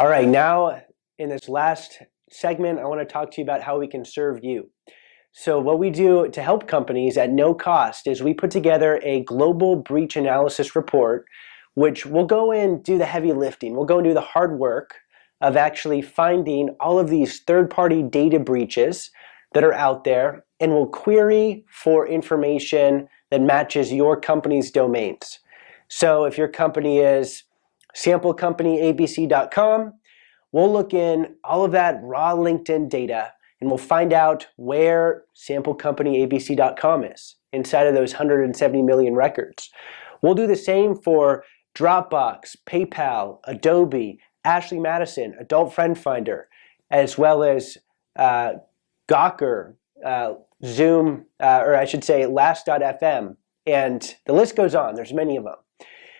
All right, now in this last segment, I want to talk to you about how we can serve you. So what we do to help companies at no cost is we put together a global breach analysis report, which will go and do the heavy lifting. We'll go and do the hard work of actually finding all of these third-party data breaches that are out there, and we'll query for information that matches your company's domains. So if your company is samplecompanyabc.com, we'll look in all of that raw LinkedIn data and we'll find out where samplecompanyabc.com is inside of those 170 million records. We'll do the same for Dropbox, PayPal, Adobe, Ashley Madison, Adult Friend Finder, as well as Gawker, Zoom, or I should say Last.fm, and the list goes on. There's many of them.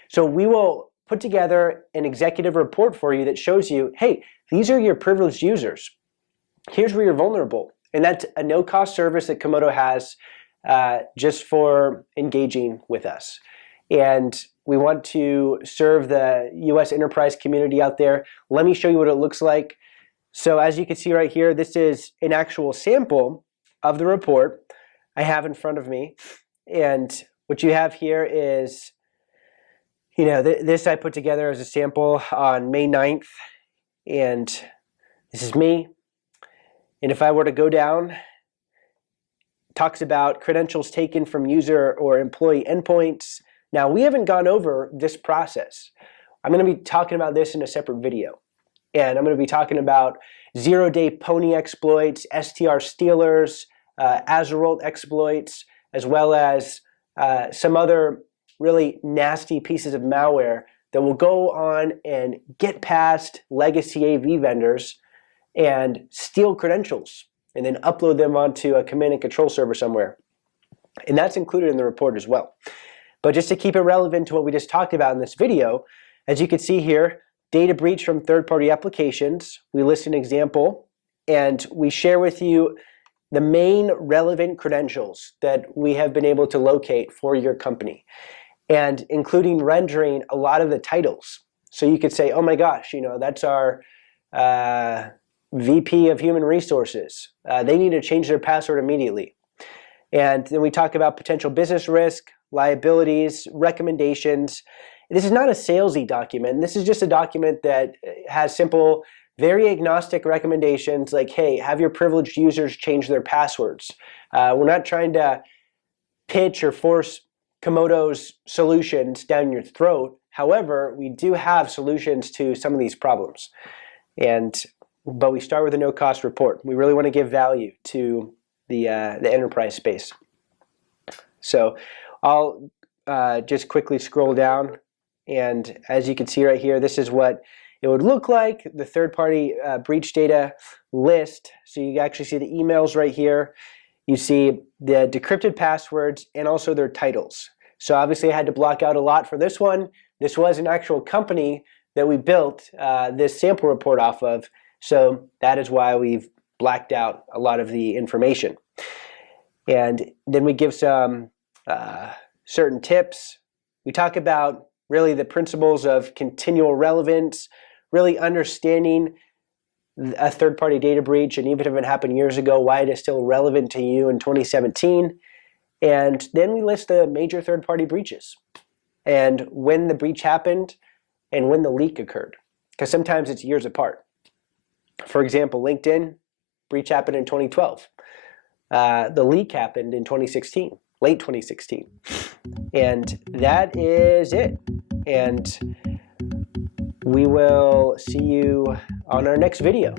So we will put together an executive report for you that shows you, hey, these are your privileged users. Here's where you're vulnerable. And that's a no-cost service that Comodo has just for engaging with us. And we want to serve the US enterprise community out there. Let me show you what it looks like. So as you can see right here, this is an actual sample of the report I have in front of me. And what you have here is, you know, this I put together as a sample on May 9th. And this is me. And if I were to go down, it talks about credentials taken from user or employee endpoints. Now, we haven't gone over this process. I'm going to be talking about this in a separate video. And I'm going to be talking about zero-day pony exploits, STR stealers, Azerult exploits, as well as some other really nasty pieces of malware that will go on and get past legacy AV vendors and steal credentials and then upload them onto a command and control server somewhere. And that's included in the report as well. But just to keep it relevant to what we just talked about in this video, as you can see here, data breach from third-party applications. We list an example and we share with you the main relevant credentials that we have been able to locate for your company, and including rendering a lot of the titles. So you could say, oh my gosh, you know, that's our VP of Human Resources. They need to change their password immediately. And then we talk about potential business risk, liabilities, recommendations. This is not a salesy document. This is just a document that has simple, very agnostic recommendations like, hey, have your privileged users change their passwords. We're not trying to pitch or force Comodo's solutions down your throat. However, we do have solutions to some of these problems. But we start with a no-cost report. We really want to give value to the enterprise space. So I'll just quickly scroll down. And as you can see right here, this is what it would look like, the third-party breach data list. So you actually see the emails right here. You see the decrypted passwords and also their titles. So obviously I had to block out a lot for this one. This was an actual company that we built this sample report off of. So that is why we've blacked out a lot of the information. And then we give some certain tips. We talk about really the principles of continual relevance, really understanding a third-party data breach, and even if it happened years ago, why it is still relevant to you in 2017. And then we list the major third-party breaches and when the breach happened and when the leak occurred, because sometimes it's years apart. For example, LinkedIn breach happened in 2012. The leak happened in 2016, late 2016. And that is it. And we will see you on our next video.